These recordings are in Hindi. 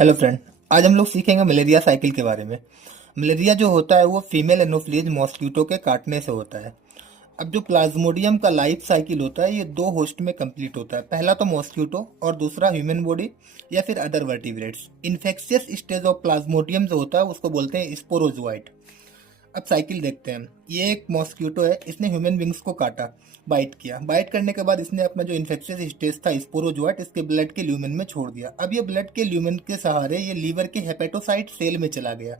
Hello friend. आज हम लोग सीखेंगे मलेरिया साइकिल के बारे में। मलेरिया जो होता है वो फीमेल एनोफ्लीज मॉस्किटो के काटने से होता है। अब जो प्लाज्मोडियम का लाइफ साइकिल होता है ये दो होस्ट में कंप्लीट होता है, पहला तो मॉस्किटो और दूसरा ह्यूमन बॉडी या फिर other vertebrates. Infectious stage of Plasmodium जो होता है उसको बोलते हैं स्पोरोजोआइट। अब साइकिल देखते हैं। ये एक मॉस्किटो है, इसने ह्यूमन बींग्स को काटा, बाइट किया। बाइट करने के बाद इसने अपना जो इन्फेक्शियस स्टेज था स्पोरोजोआइट इसके ब्लड के ल्यूमेन में छोड़ दिया। अब ये ब्लड के ल्यूमेन के सहारे ये लीवर के हेपेटोसाइट सेल में चला गया।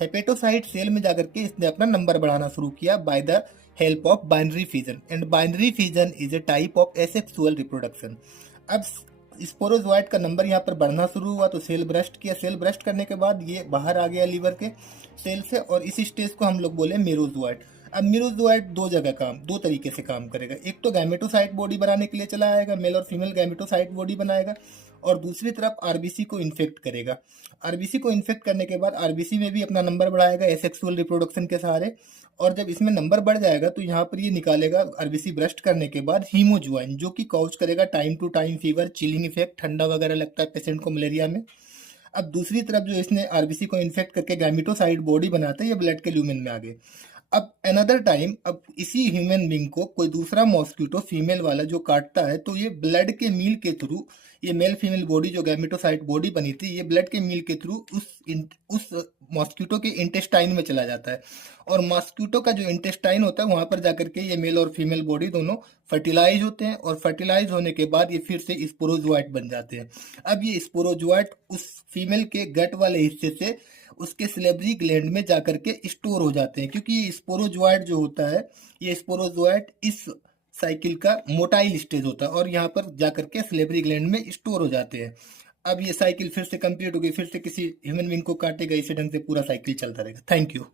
हेपेटोसाइट सेल में जाकर के इसने अपना नंबर बढ़ाना शुरू किया by the help of binary fission, and binary fission is a type of asexual reproduction. अब स्पोरोजोइट का नंबर यहाँ पर बढ़ना शुरू हुआ तो सेल ब्रस्ट किया। सेल ब्रस्ट करने के बाद ये बाहर आ गया लीवर के सेल से, और इस स्टेज को हम लोग बोले मेरोजोइट। अब मेरोजोइट दो तरीके से काम करेगा। एक तो गैमेटोसाइट बॉडी बनाने के लिए चला आएगा, मेल और फीमेल गैमेटोसाइट बॉडी बनाएगा, और दूसरी तरफ आरबीसी को इन्फेक्ट करेगा। आरबीसी को इन्फेक्ट करने के बाद आरबीसी में भी अपना नंबर बढ़ाएगा एसेक्सुअल रिप्रोडक्शन के सहारे। और जब इसमें नंबर बढ़ जाएगा तो यहाँ पर ये निकालेगा आरबीसी ब्रस्ट करने के बाद हीमोजुआइन, जो कि कॉज करेगा time to time fever, chilling effect, ठंडा वगैरह लगता है पेशेंट को मलेरिया में। अब दूसरी तरफ जो इसने आरबीसी को इन्फेक्ट करके गैमेटोसाइट बॉडी बनाते हैं, ये ब्लड के ल्यूमेन में आ गए। अब अनदर टाइम, अब इसी ह्यूमन बींग को कोई दूसरा मॉस्किटो फीमेल वाला जो काटता है तो ये ब्लड के मील के थ्रू, ये मेल फीमेल बॉडी जो गैमेटोसाइट बॉडी बनी थी ये ब्लड के मील के थ्रू उस मॉस्किटो के इंटेस्टाइन में चला जाता है। और मॉस्किटो का जो इंटेस्टाइन होता है वहां पर जाकर के ये मेल और फीमेल बॉडी दोनों फर्टिलाइज होते हैं, और फर्टिलाइज होने के बाद ये फिर से स्पोरोजोइट बन जाते हैं। अब ये स्पोरोजोइट उस फीमेल के गट वाले हिस्से से उसके सिलेब्री ग्लैंड में जाकर के स्टोर हो जाते हैं, क्योंकि ये स्पोरोजोइट जो होता है, ये स्पोरोजोइट इस साइकिल का मोटाइल स्टेज होता है और यहाँ पर जाकर के सिलेब्री ग्लैंड में स्टोर हो जाते हैं। अब ये साइकिल फिर से कंप्लीट हो गई, फिर से किसी ह्यूमन बींग को काटेगा, इसी ढंग से पूरा साइकिल चलता रहेगा। Thank you.